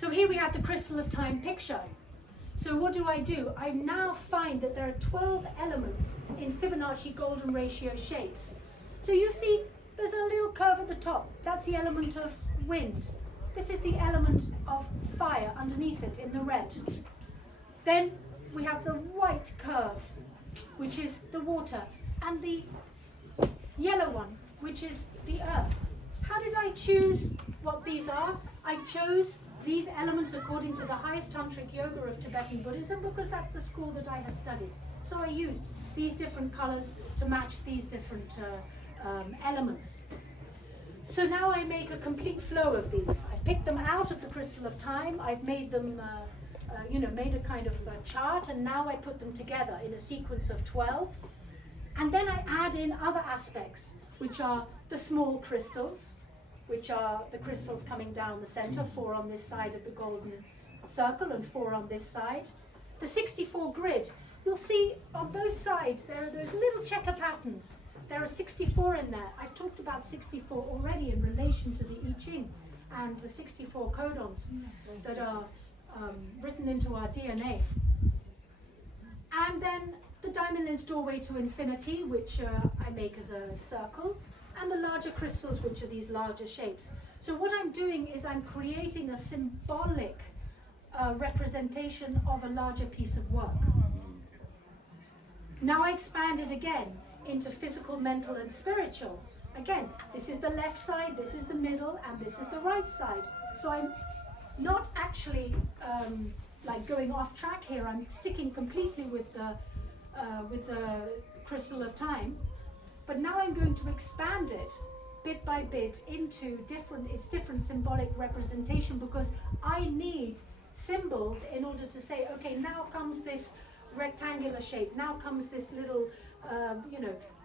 So here we have the crystal of time picture. So what do? I now find that there are 12 elements in Fibonacci golden ratio shapes. So you see there's a little curve at the top. That's the element of wind. This is the element of fire underneath it in the red. Then we have the white curve, which is the water, and the yellow one, which is the earth. How did I choose what these are? I chose these elements according to the highest tantric yoga of Tibetan Buddhism because that's the school that I had studied. So I used these different colors to match these different elements. So now I make a complete flow of these. I've picked them out of the crystal of time. I've made them, made a kind of chart, and now I put them together in a sequence of 12. And then I add in other aspects, which are the small crystals, which are the crystals coming down the center, 4 on this side of the golden circle and 4 on this side. The 64 grid, you'll see on both sides there are those little checker patterns. There are 64 in there. I've talked about 64 already in relation to the I Ching and the 64 codons that are written into our DNA. And then the diamond lens doorway to infinity, which I make as a circle, and the larger crystals, which are these larger shapes. So what I'm doing is I'm creating a symbolic representation of a larger piece of work. Now I expand it again into physical, mental, and spiritual. Again, this is the left side, this is the middle, and this is the right side. So I'm not actually like going off track here. I'm sticking completely with the crystal of time. But now I'm going to expand it bit by bit into different symbolic representation, because I need symbols in order to say, okay, now comes this rectangular shape, now comes this little,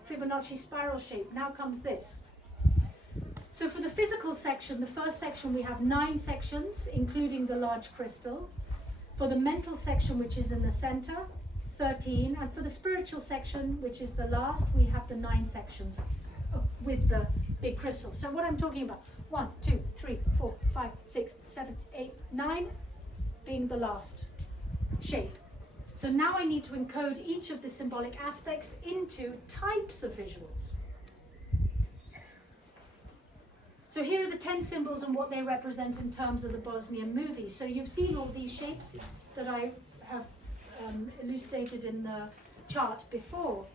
Fibonacci spiral shape, now comes this. So for the physical section, the first section, we have 9 sections, including the large crystal. For the mental section, which is in the center, 13, and for the spiritual section, which is the last, we have the 9 sections with the big crystal. So what I'm talking about, 1, 2, 3, 4, 5, 6, 7, 8, 9 being the last shape. So now I need to encode each of the symbolic aspects into types of visuals. So here are the 10 symbols and what they represent in terms of the Bosnian movie. So you've seen all these shapes that I have elucidated in the chart before.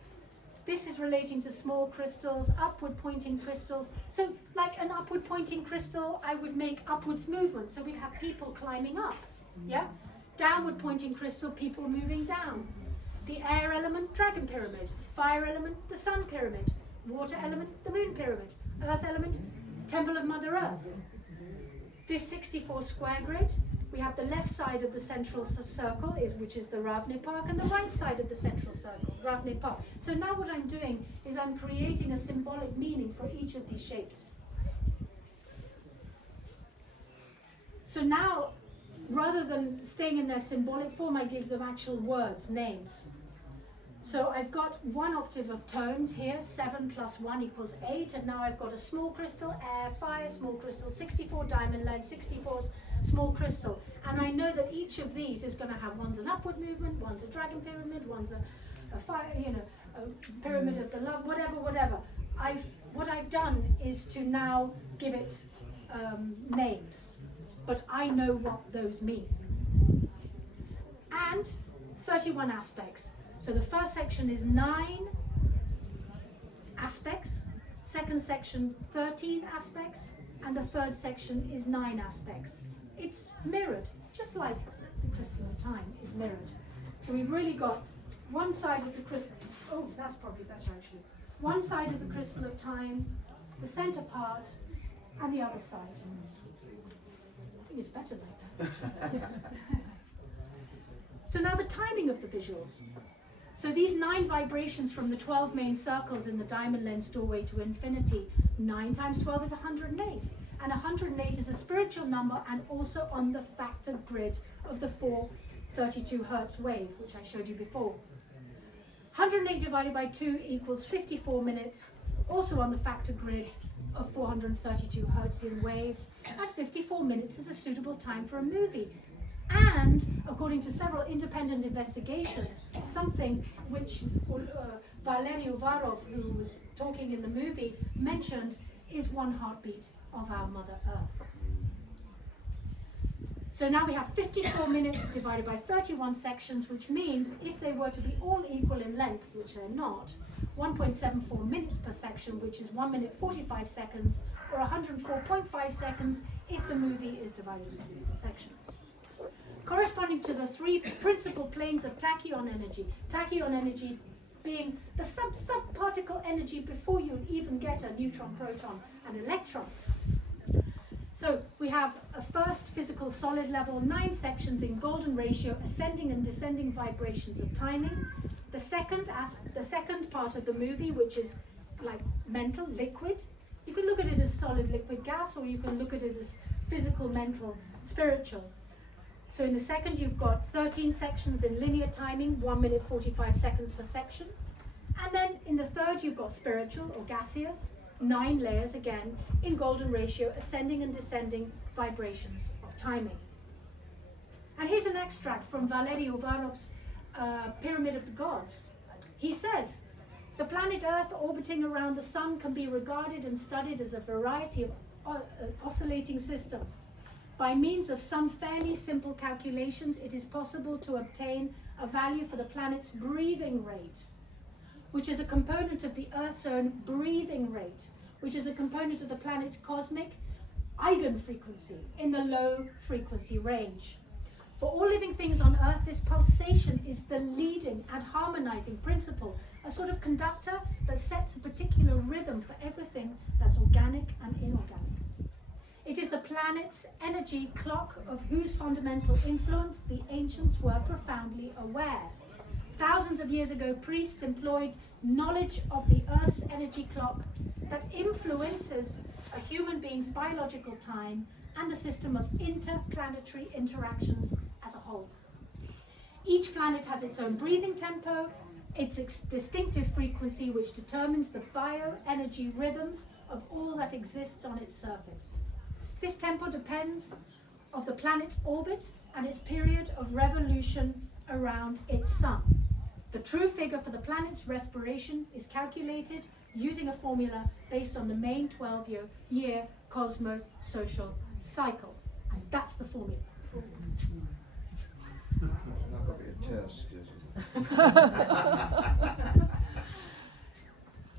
This is relating to small crystals, upward pointing crystals. So like an upward pointing crystal, I would make upwards movement. So we'd have people climbing up, yeah? Downward pointing crystal, people moving down. The air element, dragon pyramid. Fire element, the sun pyramid. Water element, the moon pyramid. Earth element, temple of Mother Earth. This 64 square grid, we have the left side of the central circle, which is the Ravne Park, and the right side of the central circle, Ravne Park. So now what I'm doing is I'm creating a symbolic meaning for each of these shapes. So now, rather than staying in their symbolic form, I give them actual words, names. So I've got 1 octave of tones here, 7 plus 1 equals 8, and now I've got a small crystal, air, fire, small crystal, 64 diamond lens, 64 small crystal. And I know that each of these is going to have, one's an upward movement, one's a dragon pyramid, one's a fire, a pyramid of the love, whatever. What I've done is to now give it names, but I know what those mean. And 31 aspects. So the first section is 9 aspects, second section 13 aspects, and the third section is 9 aspects. It's mirrored, just like the crystal of time is mirrored. So we've really got one side of the crystal, oh, that's probably better actually. One side of the crystal of time, the center part, and the other side. I think it's better like that. So now the timing of the visuals. So these 9 vibrations from the 12 main circles in the diamond lens doorway to infinity, 9 times 12 is 108. And 108 is a spiritual number and also on the factor grid of the 432 hertz wave, which I showed you before. 108 divided by 2 equals 54 minutes also on the factor grid of 432 Hertzian waves, and 54 minutes is a suitable time for a movie. And according to several independent investigations, something which Valery Uvarov, who was talking in the movie, mentioned is 1 heartbeat of our Mother Earth. So now we have 54 minutes divided by 31 sections, which means if they were to be all equal in length, which they're not, 1.74 minutes per section, which is 1 minute 45 seconds, or 104.5 seconds if the movie is divided into equal sections. Corresponding to the 3 principal planes of tachyon energy being the subparticle energy before you even get a neutron, proton, and electron. So we have a first physical solid level, 9 sections in golden ratio, ascending and descending vibrations of timing. The second part of the movie, which is like mental, liquid. You can look at it as solid, liquid, gas, or you can look at it as physical, mental, spiritual. So in the second, you've got 13 sections in linear timing, 1 minute 45 seconds per section. And then in the third, you've got spiritual or gaseous, 9 layers again in golden ratio, ascending and descending vibrations of timing. And here's an extract from Valery Uvarov's Pyramid of the Gods. He says, the planet Earth orbiting around the sun can be regarded and studied as a variety of oscillating system. By means of some fairly simple calculations, it is possible to obtain a value for the planet's breathing rate, which is a component of the Earth's own breathing rate, which is a component of the planet's cosmic eigenfrequency in the low frequency range. For all living things on Earth, this pulsation is the leading and harmonizing principle, a sort of conductor that sets a particular rhythm for everything that's organic and inorganic. It is the planet's energy clock of whose fundamental influence the ancients were profoundly aware. Thousands of years ago, priests employed knowledge of the Earth's energy clock that influences a human being's biological time and the system of interplanetary interactions as a whole. Each planet has its own breathing tempo, its distinctive frequency, which determines the bioenergy rhythms of all that exists on its surface. This tempo depends on the planet's orbit and its period of revolution around its sun. The true figure for the planet's respiration is calculated using a formula based on the main 12-year cosmosocial cycle. And that's the formula. It's not going to be a test, is it?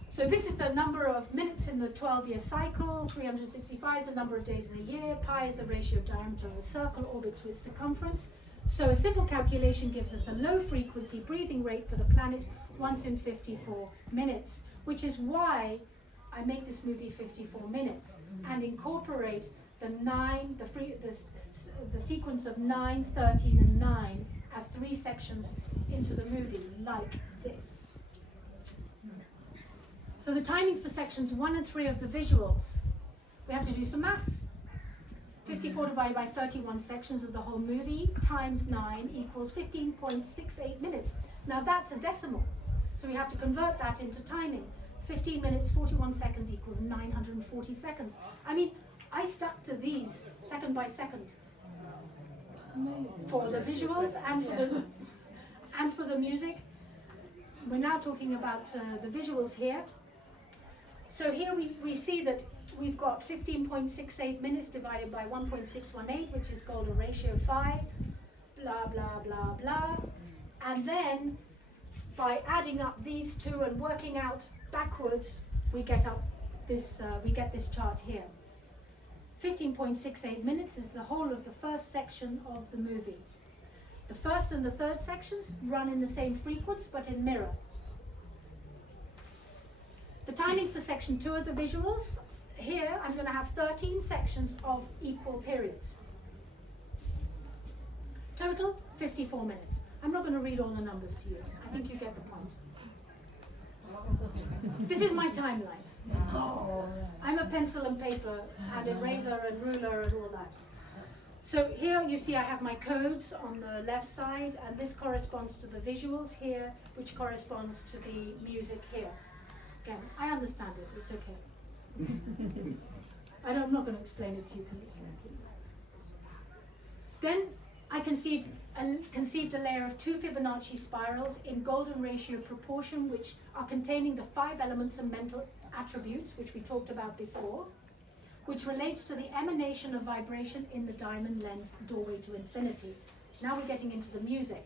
So this is the number of minutes in the 12-year cycle, 365 is the number of days in a year, pi is the ratio of diameter of a circle orbit to its circumference. So a simple calculation gives us a low frequency breathing rate for the planet once in 54 minutes, which is why I make this movie 54 minutes and incorporate the sequence of 9, 13, and 9 as 3 sections into the movie, like this. So the timing for sections 1 and 3 of the visuals, we have to do some maths. 54 divided by 31 sections of the whole movie times 9 equals 15.68 minutes. Now that's a decimal, so we have to convert that into timing. 15 minutes, 41 seconds equals 940 seconds. I mean, I stuck to these second by second. For the visuals and for the music. We're now talking about the visuals here. So here we see that we've got 15.68 minutes divided by 1.618, which is called a ratio 5, blah, blah, blah, blah. And then by adding up these two and working out backwards, we get this chart here. 15.68 minutes is the whole of the first section of the movie. The first and the third sections run in the same frequency, but in mirror. The timing for section 2 of the visuals, here I'm going to have 13 sections of equal periods. Total, 54 minutes. I'm not going to read all the numbers to you. I think you get the point. This is my timeline. I'm a pencil and paper and eraser and ruler and all that. So here you see I have my codes on the left side, and this corresponds to the visuals here, which corresponds to the music here. Again, I understand it, it's okay. I'm not going to explain it to you because it's lengthy. Then I conceived a layer of 2 Fibonacci spirals in golden ratio proportion, which are containing the 5 elements and mental attributes, which we talked about before, which relates to the emanation of vibration in the diamond lens doorway to infinity. Now we're getting into the music.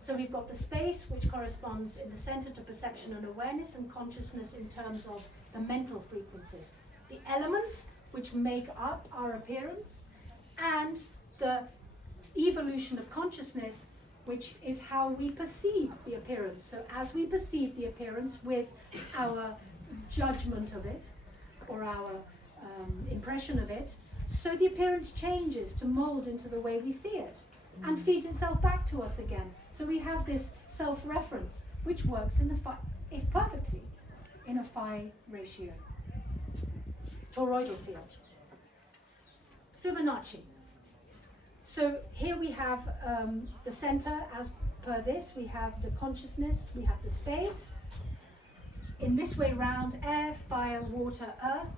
So we've got the space, which corresponds in the center to perception and awareness and consciousness in terms of the mental frequencies. The elements, which make up our appearance, and the evolution of consciousness, which is how we perceive the appearance. So as we perceive the appearance with our judgment of it, or our impression of it, so the appearance changes to mold into the way we see it and feeds itself back to us again. So we have this self-reference, which works in if perfectly in a phi ratio, toroidal field. Fibonacci. So here we have the center as per this. We have the consciousness, we have the space. In this way round, air, fire, water, earth,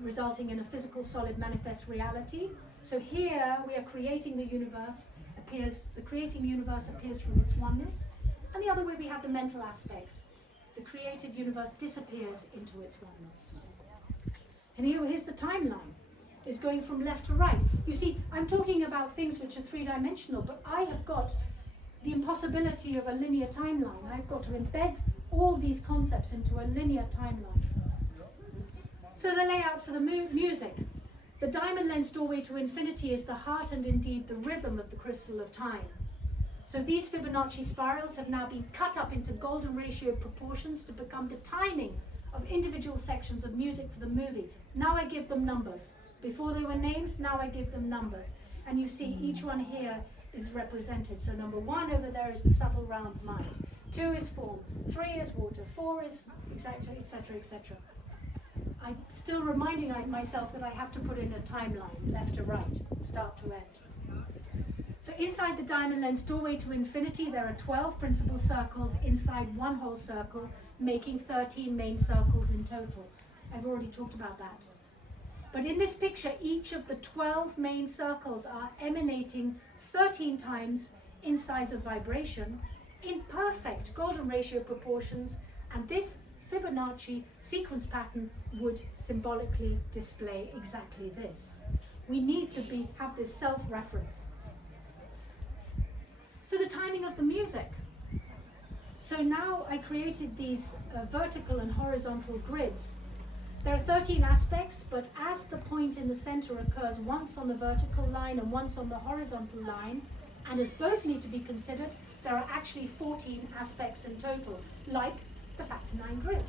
resulting in a physical, solid, manifest reality. So here we are creating the universe, the creating universe appears from its oneness. And the other way we have the mental aspects. The created universe disappears into its oneness. And here's the timeline. It's going from left to right. You see, I'm talking about things which are 3-dimensional, but I have got the impossibility of a linear timeline. I've got to embed all these concepts into a linear timeline. So the layout for the music. The diamond lens doorway to infinity is the heart and indeed the rhythm of the crystal of time. So these Fibonacci spirals have now been cut up into golden ratio proportions to become the timing of individual sections of music for the movie. Now I give them numbers. Before they were names, now I give them numbers. And you see each one here is represented. So number 1 over there is the subtle round mind. 2 is form. 3 is water. 4 is etc., etc., etc. I'm still reminding myself that I have to put in a timeline, left to right, start to end. So inside the diamond lens doorway to infinity, there are 12 principal circles inside one whole circle, making 13 main circles in total. I've already talked about that. But in this picture, each of the 12 main circles are emanating 13 times in size of vibration in perfect golden ratio proportions, and this Fibonacci sequence pattern would symbolically display exactly this. We need to have this self-reference. So the timing of the music. So now I created these vertical and horizontal grids. There are 13 aspects, but as the point in the center occurs once on the vertical line and once on the horizontal line, and as both need to be considered, there are actually 14 aspects in total, like the factor 9 grid.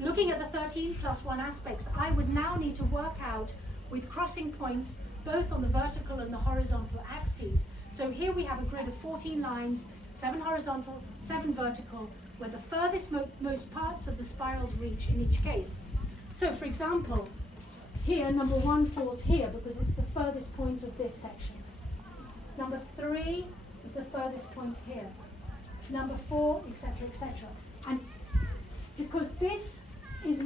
Looking at the 13 plus 1 aspects, I would now need to work out with crossing points both on the vertical and the horizontal axes. So here we have a grid of 14 lines, 7 horizontal, 7 vertical, where the furthest most parts of the spirals reach in each case. So for example, here number 1 falls here because it's the furthest point of this section. Number 3 is the furthest point here. Number 4, etc., etc. And because this is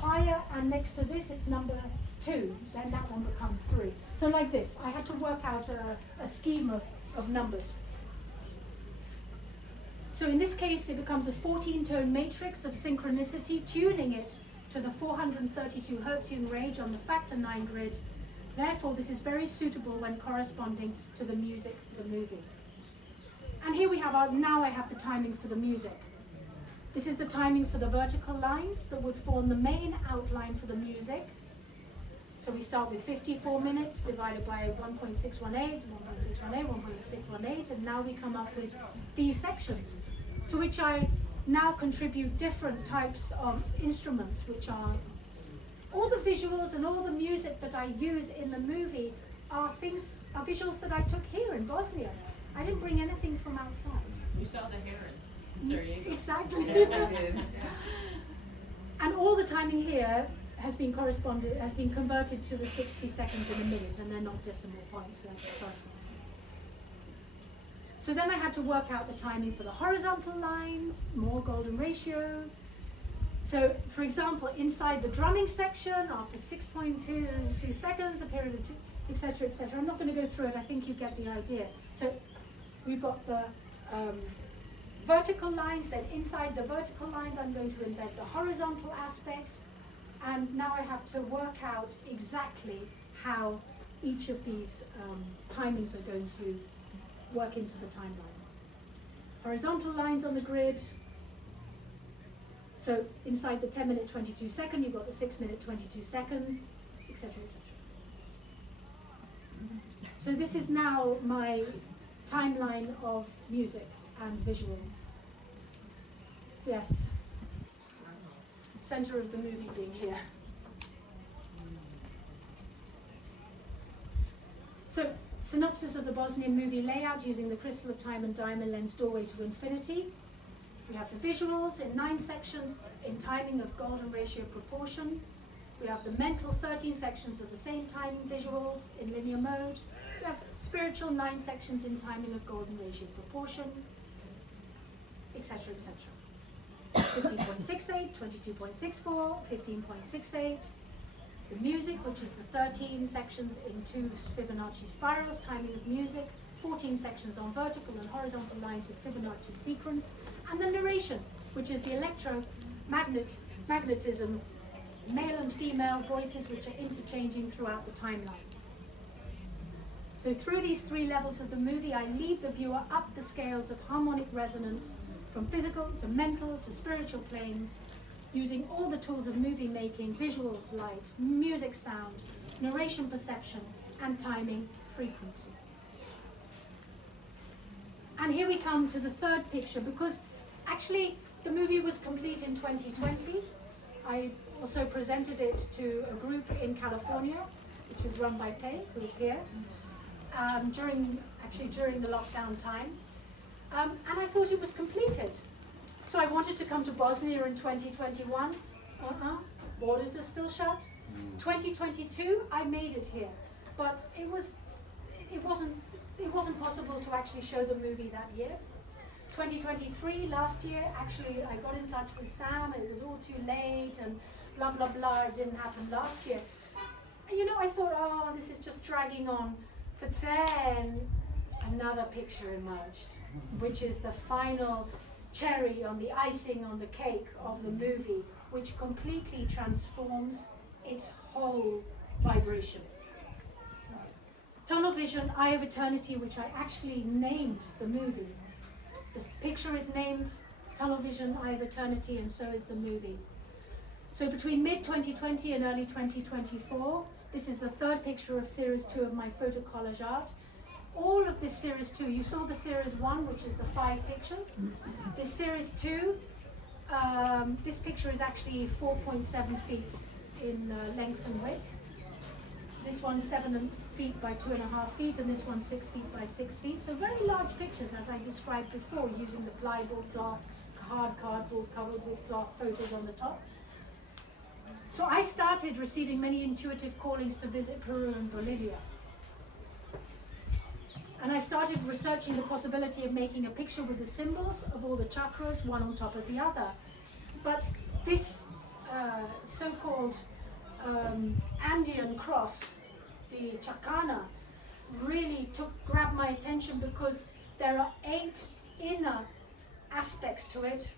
higher and next to this it's number 2, then that one becomes 3. So like this, I had to work out a scheme of numbers. So in this case, it becomes a 14-tone matrix of synchronicity, tuning it to the 432 Hertzian range on the factor 9 grid. Therefore, this is very suitable when corresponding to the music for the movie. And here we have now I have the timing for the music. This is the timing for the vertical lines that would form the main outline for the music. So we start with 54 minutes divided by 1.618, 1.618, 1.618, and now we come up with these sections, to which I now contribute different types of instruments, which are all the visuals and all the music that I use in the movie are visuals that I took here in Bosnia. I didn't bring anything from outside. You saw the heron. There you go. Exactly. Yeah, I did. And all the timing here has been converted to the 60 seconds in a minute, and they're not decimal points, that's the first one. So then I had to work out the timing for the horizontal lines, more golden ratio, So, for example, inside the drumming section, after 6.2 seconds, a period of 2, etc., etc. I'm not going to go through it. I think you get the idea. So, we've got the vertical lines. Then inside the vertical lines, I'm going to embed the horizontal aspect. And now I have to work out exactly how each of these timings are going to work into the timeline. Horizontal lines on the grid. So inside the 10-minute 22-second, you've got the 6-minute 22 seconds, etc., etc. So this is now my timeline of music and visual. Yes. Center of the movie being here. So, synopsis of the Bosnian movie layout using the crystal of time and diamond lens doorway to infinity. We have the visuals in 9 sections in timing of golden ratio proportion. We have the mental 13 sections of the same timing visuals in linear mode. We have spiritual 9 sections in timing of golden ratio proportion, etc., etc. 15.68, 22.64, 15.68. The music, which is the 13 sections in 2 Fibonacci spirals, timing of music, 14 sections on vertical and horizontal lines with Fibonacci sequence, and the narration, which is the electromagnetism, male and female voices which are interchanging throughout the timeline. So through these 3 levels of the movie, I lead the viewer up the scales of harmonic resonance from physical to mental to spiritual planes, using all the tools of movie making, visuals, light, music, sound, narration, perception, and timing, frequency. And here we come to the 3rd picture, because actually the movie was complete in 2020. I also presented it to a group in California, which is run by Pei, who is here, during the lockdown time. And I thought it was completed. So I wanted to come to Bosnia in 2021. Borders are still shut. 2022, I made it here, but it wasn't possible to actually show the movie that year. 2023, last year, actually I got in touch with Sam, and it was all too late, and blah blah blah. It didn't happen last year. And I thought, oh, this is just dragging on. But then another picture emerged, which is the final cherry on the icing on the cake of the movie, which completely transforms its whole vibration. Tunnel Vision, Eye of Eternity, which I actually named the movie. This picture is named Tunnel Vision, Eye of Eternity, and so is the movie. So between mid-2020 and early 2024, this is the 3rd picture of Series 2 of my photo collage art. All of this Series 2, you saw the Series 1, which is the 5 pictures. This Series 2, this picture is actually 4.7 feet in length and width. This one is 7 feet by 2.5 feet, and this one 6 feet by 6 feet. So very large pictures, as I described before, using the plywood cloth, hard cardboard covered with cloth photos on the top. So I started receiving many intuitive callings to visit Peru and Bolivia. And I started researching the possibility of making a picture with the symbols of all the chakras, one on top of the other. But this so-called Andean cross, the chakana, really grabbed my attention, because there are 8 inner aspects to it.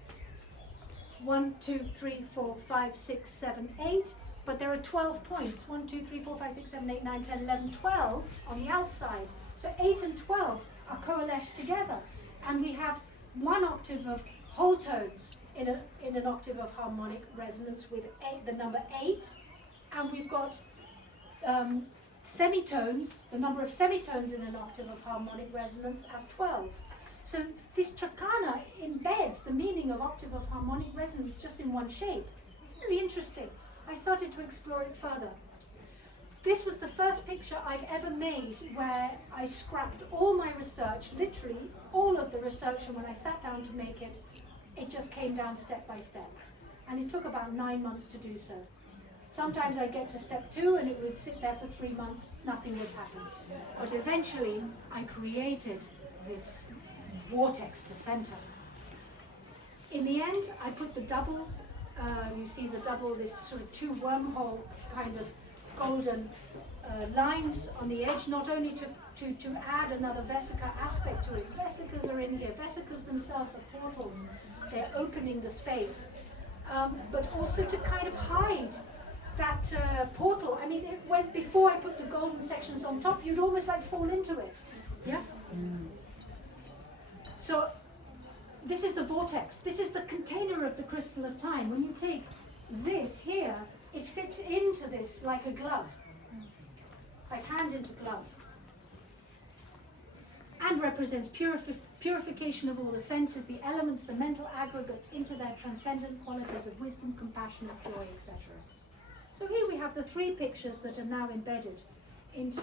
1, 2, 3, 4, 5, 6, 7, 8, but there are 12 points. 1, 2, 3, 4, 5, 6, 7, 8, 9, 10, 11, 12 on the outside. So 8 and 12 are coalesced together, and we have 1 octave of whole tones in an octave of harmonic resonance with the number 8, and we've got semitones, the number of semitones in an octave of harmonic resonance as 12. So this chakana embeds the meaning of octave of harmonic resonance just in one shape. Very interesting. I started to explore it further. This was the first picture I've ever made where I scrapped all my research, literally all of the research, and when I sat down to make it, it just came down step by step. And it took about 9 months to do so. Sometimes I'd get to step 2 and it would sit there for 3 months, nothing would happen. But eventually I created this vortex to center. In the end, I put the double You see the double, this sort of two wormhole kind of golden lines on the edge, not only to add another vesica aspect to it. Vesicas are in here. Vesicas themselves are portals. They're opening the space. But also to kind of hide that portal. I mean, before I put the golden sections on top, you'd almost like fall into it. Yeah? So this is the vortex. This is the container of the crystal of time. When you take this here, it fits into this like a glove. Like hand into glove. And represents purification of all the senses, the elements, the mental aggregates into their transcendent qualities of wisdom, compassion, joy, etc. So here we have the three pictures that are now embedded into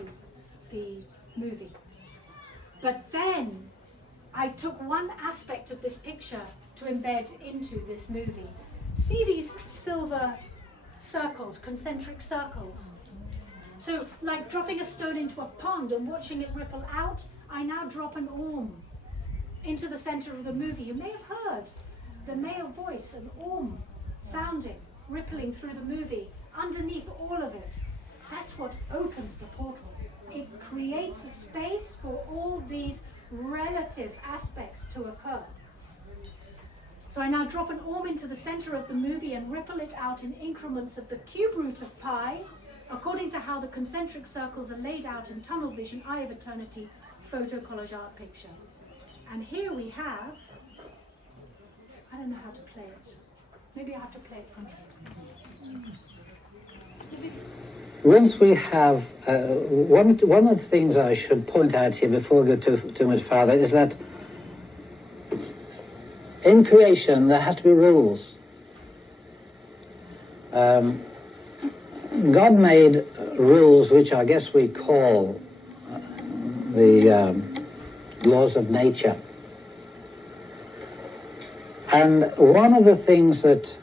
the movie. But then I took one aspect of this picture to embed into this movie. See these silver circles, concentric circles? So like dropping a stone into a pond and watching it ripple out, I now drop an orm into the center of the movie. You may have heard the male voice, an orm, sounding, rippling through the movie. Underneath all of it, that's what opens the portal. It creates a space for all these relative aspects to occur. So I now drop an orm into the center of the movie and ripple it out in increments of the cube root of pi, according to how the concentric circles are laid out in tunnel vision, eye of eternity, photo collage art picture. And here we have, I don't know how to play it. Maybe I have to play it from here. Once we have, one of the things I should point out here before we go too much further is that in creation there has to be rules. God made rules which I guess we call the laws of nature. And one of the things that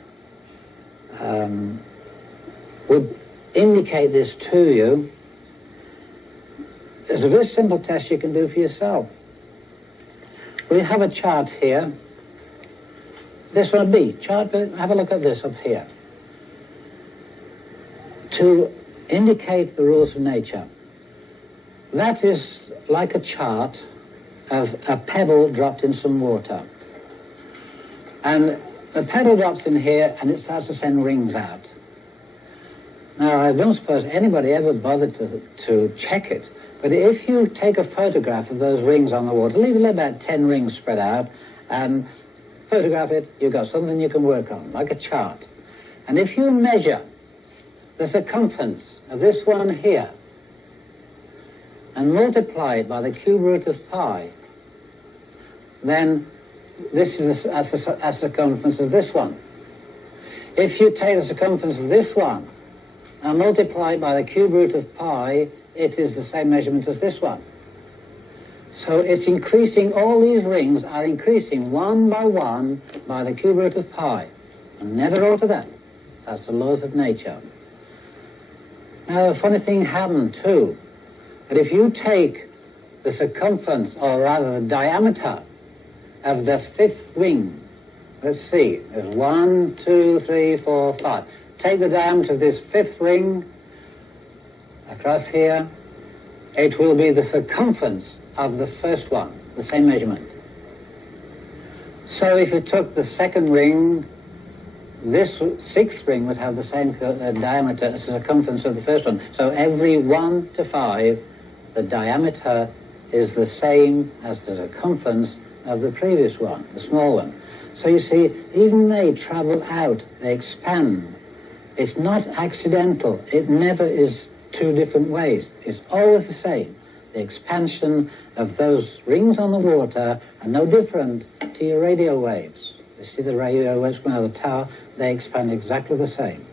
would indicate this to you is a very simple test you can do for yourself. We have a chart here. This one, B, chart, have a look at this up here. To indicate the rules of nature. That is like a chart of a pebble dropped in some water. And the pebble drops in here and it starts to send rings out. Now, I don't suppose anybody ever bothered to check it, but if you take a photograph of those rings on the water, leave about 10 rings spread out, and photograph it, you've got something you can work on, like a chart. And if you measure the circumference of this one here, and multiply it by the cube root of pi, then this is a circumference of this one. If you take the circumference of this one, and multiply it by the cube root of pi, it is the same measurement as this one. So it's increasing, all these rings are increasing one by the cube root of pi. And never alter that. That's the laws of nature. Now a funny thing happened too. That if you take the circumference, or rather the diameter, of the fifth ring, let's see, there's 1, 2, 3, 4, 5. Take the diameter of this fifth ring across here, it will be the circumference of the first one, the same measurement. So if you took the second ring, this sixth ring would have the same diameter as the circumference of the first one. So every 1 to 5, the diameter is the same as the circumference of the previous one, the small one. So you see, even they travel out, they expand. It's not accidental. It never is two different ways. It's always the same. The expansion of those rings on the water are no different to your radio waves. You see the radio waves coming out of the tower, they expand exactly the same.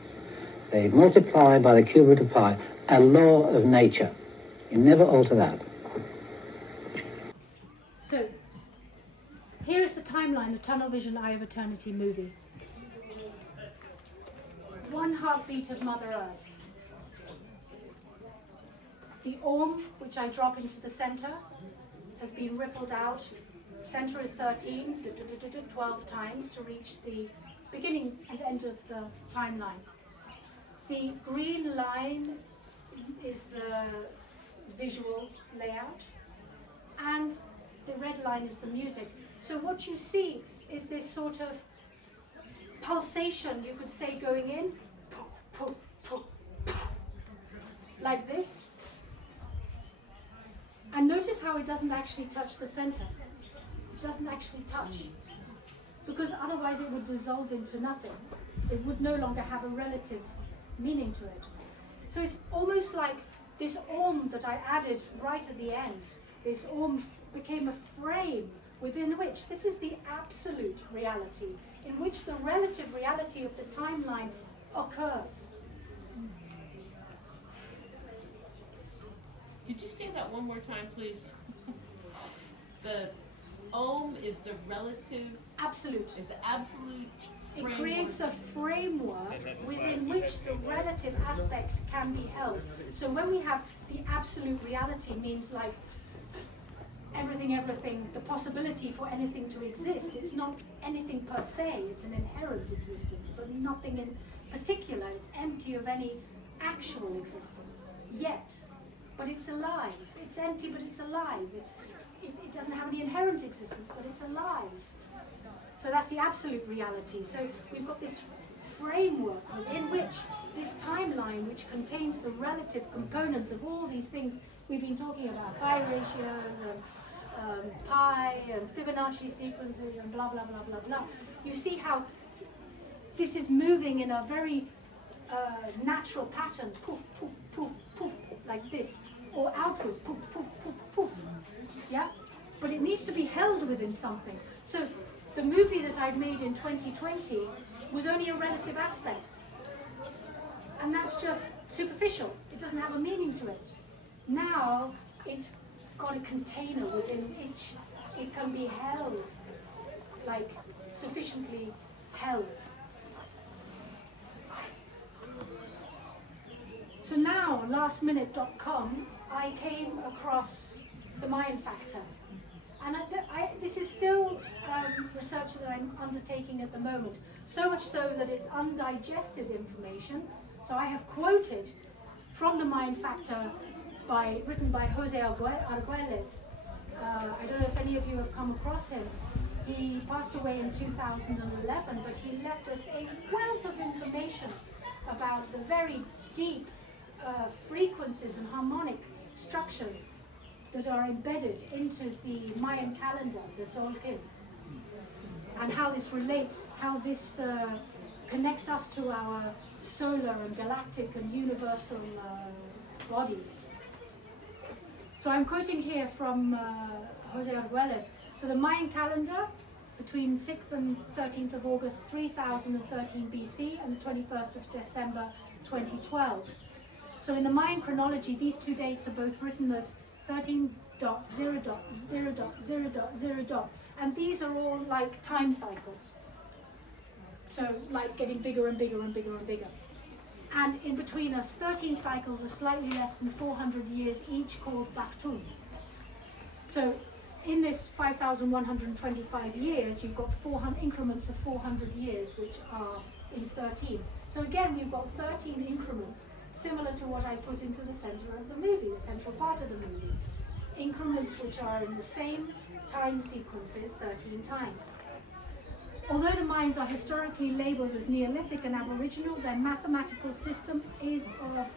They multiply by the cube root of pi, a law of nature. You never alter that. So, here is the timeline of Tunnel Vision Eye of Eternity movie. One heartbeat of Mother Earth. The orm, which I drop into the center, has been rippled out. Center is 13, 12 times to reach the beginning and end of the timeline. The green line is the visual layout, and the red line is the music. So what you see is this sort of pulsation, you could say, going in, poof, poof, poof, poof, like this. And notice how it doesn't actually touch the center. It doesn't actually touch, because otherwise it would dissolve into nothing. It would no longer have a relative meaning to it. So it's almost like this Om that I added right at the end. This Om became a frame within which this is the absolute reality, in which the relative reality of the timeline occurs. Could you say that one more time, please? The Om is the relative, Absolute. is the absolute It framework. creates a framework within which the relative aspect can be held. So when we have the absolute reality, means like everything, the possibility for anything to exist. It's not anything per se, it's an inherent existence, but nothing in particular. It's empty of any actual existence yet. But it's alive. It's empty, but it's alive. It doesn't have any inherent existence, but it's alive. So that's the absolute reality. So we've got this framework within which this timeline, which contains the relative components of all these things we've been talking about, phi ratios and pi and Fibonacci sequences and blah, blah, blah, blah, blah. You see how this is moving in a very natural pattern, poof, poof, poof, poof, like this, or outwards, poof, poof, poof, poof. Yeah? But it needs to be held within something. So the movie that I'd made in 2020 was only a relative aspect. And that's just superficial. It doesn't have a meaning to it. Now it's got a container within which it can be held, like sufficiently held. So now, lastminute.com, I came across the Mayan factor. And this is still research that I'm undertaking at the moment, so much so that it's undigested information. So I have quoted from the Mayan factor written by Jose Arguelles. I don't know if any of you have come across him. He passed away in 2011, but he left us a wealth of information about the very deep frequencies and harmonic structures that are embedded into the Mayan calendar, the Solkin, and how this relates, how this connects us to our solar and galactic and universal bodies. So I'm quoting here from Jose Arguelles. So the Mayan calendar, between 6th and 13th of August 3013 BC and the 21st of December 2012. So in the Mayan chronology, these two dates are both written as 13.0.0.0.0, and these are all like time cycles. So like getting bigger and bigger and bigger and bigger. And in between us, 13 cycles of slightly less than 400 years each, called Baktun. So in this 5,125 years, you've got 400 increments of 400 years, which are in 13. So again, we've got 13 increments, similar to what I put into the center of the movie, the central part of the movie. Increments which are in the same time sequences 13 times. Although the Mayans are historically labeled as Neolithic and Aboriginal, their mathematical system is of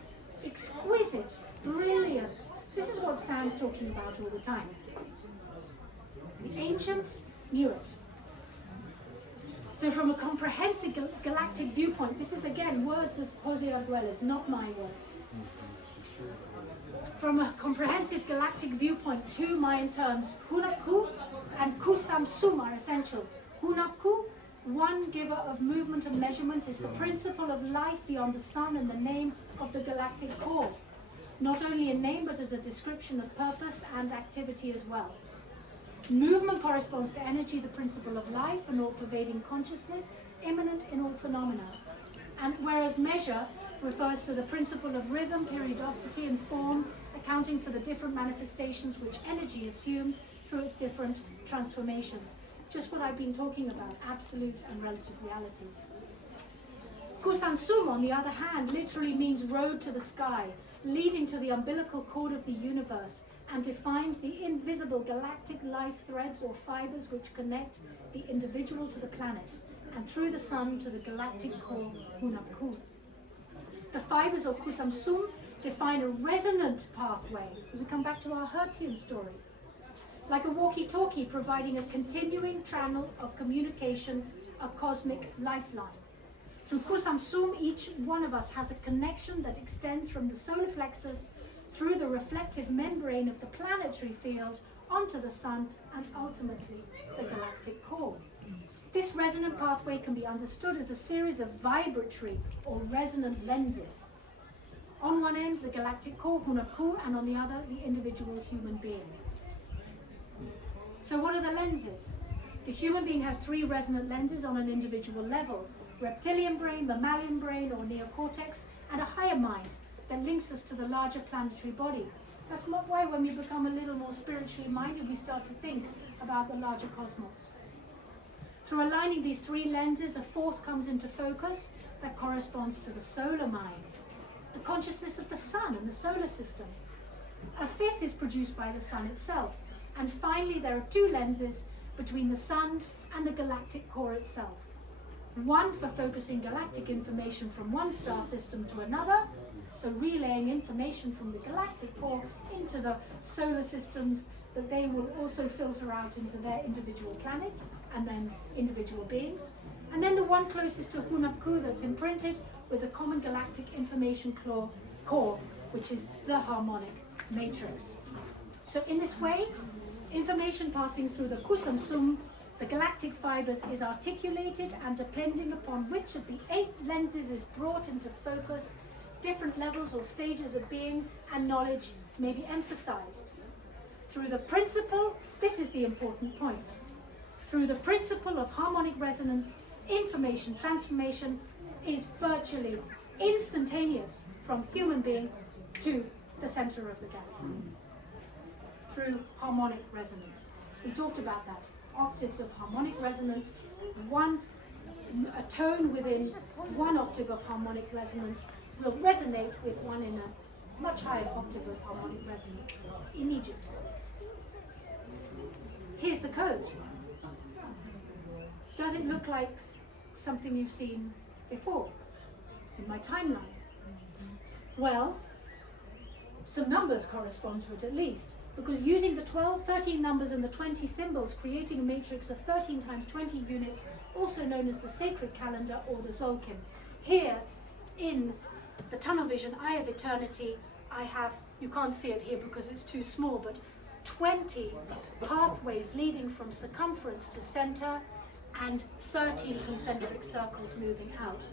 exquisite brilliance. This is what Sam's talking about all the time. The ancients knew it. So from a comprehensive galactic viewpoint, this is again words of Jose Arguelles, not my words. From a comprehensive galactic viewpoint, two Mayan terms, Hunapku and Kusamsum, are essential. Hunapku, one giver of movement and measurement, is the principle of life beyond the sun and the name of the galactic core. Not only in name, but as a description of purpose and activity as well. Movement corresponds to energy, the principle of life, and all-pervading consciousness, immanent in all phenomena. And whereas measure refers to the principle of rhythm, periodicity, and form, accounting for the different manifestations which energy assumes through its different transformations. Just what I've been talking about, absolute and relative reality. Kusansum, on the other hand, literally means road to the sky, leading to the umbilical cord of the universe, and defines the invisible galactic life threads or fibers which connect the individual to the planet, and through the sun to the galactic core, Hunapku. The fibers, or Kusamsum, define a resonant pathway. We come back to our Hertzian story. Like a walkie-talkie, providing a continuing channel of communication, a cosmic lifeline. Through Kusamsum, each one of us has a connection that extends from the solar plexus through the reflective membrane of the planetary field onto the sun and ultimately the galactic core. This resonant pathway can be understood as a series of vibratory or resonant lenses. On one end, the galactic core, Hunapku, and on the other, the individual human being. So what are the lenses? The human being has 3 resonant lenses on an individual level: reptilian brain, mammalian brain or neocortex, and a higher mind that links us to the larger planetary body. That's why when we become a little more spiritually minded, we start to think about the larger cosmos. Through aligning these 3 lenses, a 4th comes into focus that corresponds to the solar mind, the consciousness of the sun and the solar system. A 5th is produced by the sun itself. And finally, there are 2 lenses between the sun and the galactic core itself. One for focusing galactic information from one star system to another, so relaying information from the galactic core into the solar systems that they will also filter out into their individual planets and then individual beings. And then the one closest to Hunapku that's imprinted with a common galactic information core, which is the harmonic matrix. So in this way, information passing through the Kusamsum, the galactic fibers, is articulated, and depending upon which of the 8 lenses is brought into focus, different levels or stages of being and knowledge may be emphasized. Through the principle, this is the important point, through the principle of harmonic resonance, information transformation is virtually instantaneous from human being to the center of the galaxy. Through harmonic resonance. We talked about that. Octaves of harmonic resonance, a tone within 1 octave of harmonic resonance will resonate with one in a much higher octave of harmonic resonance immediately. Here's the code. Does it look like something you've seen before in my timeline? Well, some numbers correspond to it at least, because using the 12, 13 numbers and the 20 symbols, creating a matrix of 13 times 20 units, also known as the sacred calendar or the Zolkin. Here in the tunnel vision, Eye of Eternity, I have, you can't see it here because it's too small, but 20 pathways leading from circumference to center and 13 concentric circles moving out.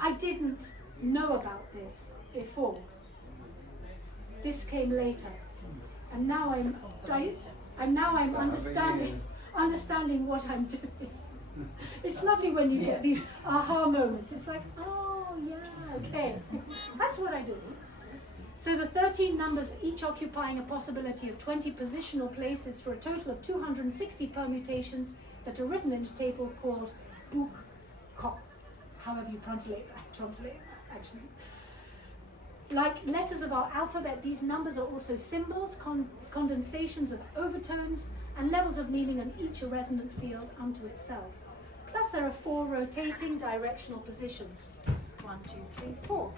I didn't know about this before. This came later. And now I'm understanding what I'm doing. It's lovely when you get these aha moments. It's like, oh yeah, okay. That's what I do. So the 13 numbers, each occupying a possibility of 20 positional places for a total of 260 permutations that are written in a table called Book Kok. However you translate actually. Like letters of our alphabet, these numbers are also symbols, condensations of overtones, and levels of meaning on each a resonant field unto itself. Plus there are 4 rotating directional positions. 1, 2, 3, 4.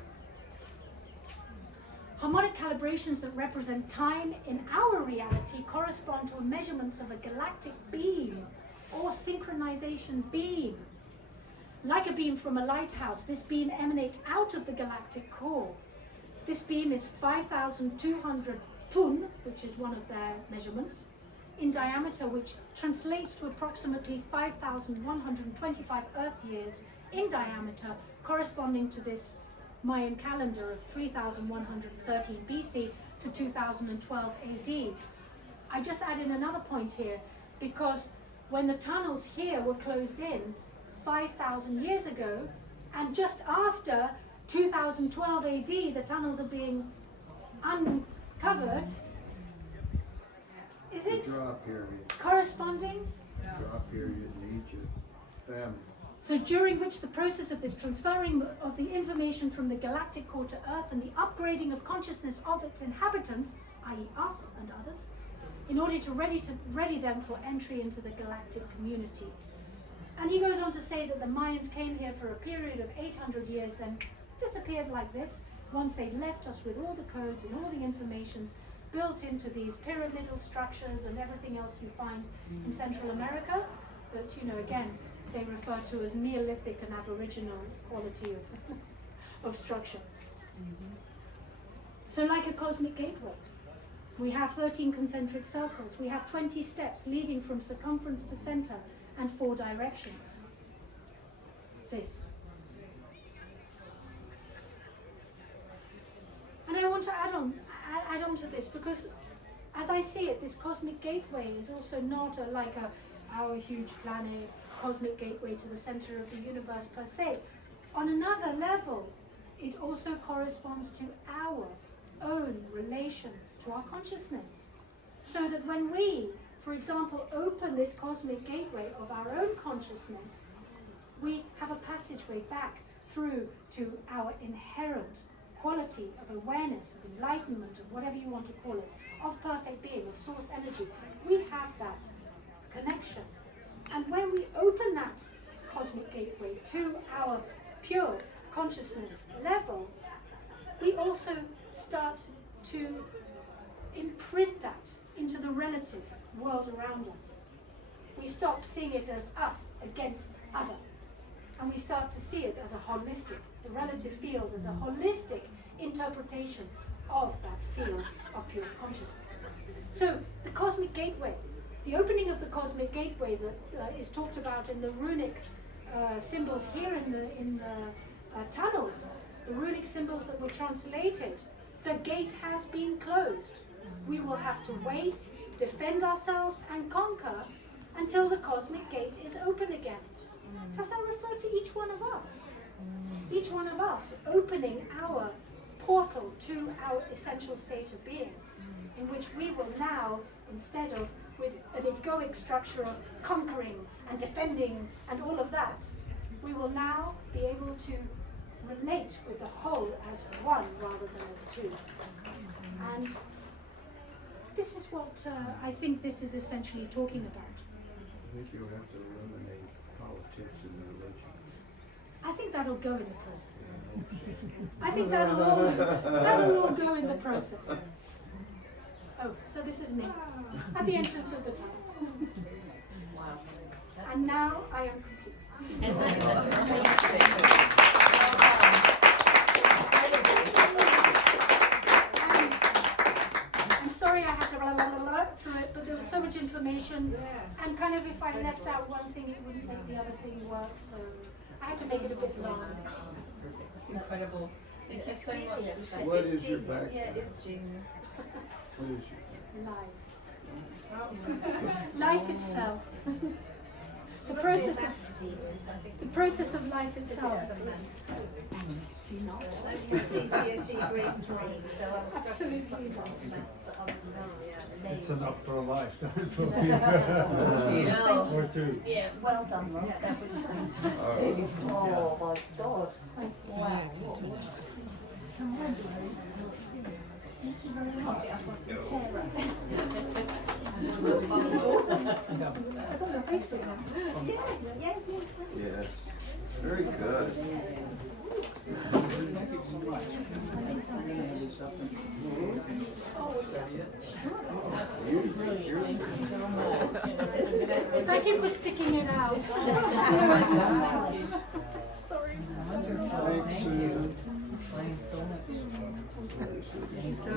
Harmonic calibrations that represent time in our reality correspond to measurements of a galactic beam or synchronization beam. Like a beam from a lighthouse, this beam emanates out of the galactic core. This beam is 5,200 tun, which is one of their measurements, in diameter, which translates to approximately 5,125 Earth years in diameter, corresponding to this Mayan calendar of 3,113 BC to 2012 AD. I just add in another point here, because when the tunnels here were closed in 5,000 years ago, and just after 2012 AD, the tunnels are being uncovered. Is it The drop period. corresponding? Drop period in Egypt. Famine. So during which the process of this transferring of the information from the galactic core to Earth and the upgrading of consciousness of its inhabitants, i.e. us and others, in order to ready them for entry into the galactic community. And he goes on to say that the Mayans came here for a period of 800 years, then disappeared like this, once they'd left us with all the codes and all the informations built into these pyramidal structures and everything else you find in Central America, that, you know, again, they refer to as Neolithic and Aboriginal quality of structure. So like a cosmic gateway, we have 13 concentric circles, we have 20 steps leading from circumference to center and 4 directions. This. And I want to add on to this, because as I see it, this cosmic gateway is also not our huge planet, cosmic gateway to the center of the universe per se. On another level, it also corresponds to our own relation to our consciousness. So that when we, for example, open this cosmic gateway of our own consciousness, we have a passageway back through to our inherent quality of awareness, of enlightenment, of whatever you want to call it, of perfect being, of source energy. We have that connection. And when we open that cosmic gateway to our pure consciousness level, we also start to imprint that into the relative world around us. We stop seeing it as us against other, and we start to see it as a holistic, the relative field as a holistic interpretation of that field of pure consciousness. So the cosmic gateway, the opening of the cosmic gateway that is talked about in the runic symbols here in the tunnels, the runic symbols that were translated, the gate has been closed. We will have to wait, defend ourselves and conquer until the cosmic gate is open again. Does that refer to each one of us? Each one of us opening our portal to our essential state of being, in which we will now, instead of with an egoic structure of conquering and defending and all of that, we will now be able to relate with the whole as one rather than as two. And this is what I think this is essentially talking about. I think you'll have to eliminate politics and religion. I think that'll go in the process. I think that'll all go in the process. Oh, so this is me at the entrance of the tunnels. Wow. And now I am complete. I'm sorry I had to blah, blah, blah, blah through it, but there was so much information, and kind of if I left out one thing, it wouldn't make the other thing work, so I had to make it a bit long. It's incredible. Thank you so much. What is your background? Yeah, it's genius. What is your Life. Life itself. The process of life itself. Absolutely not. GCSE grade 3, so I was Absolutely not. It's enough for a lifetime for No. or two. Yeah, well done, Rob. That was fantastic. Oh my God. Wow. Yes. Yes. Very good. Thank you for sticking it out. Sorry. Thanks, Sue. So,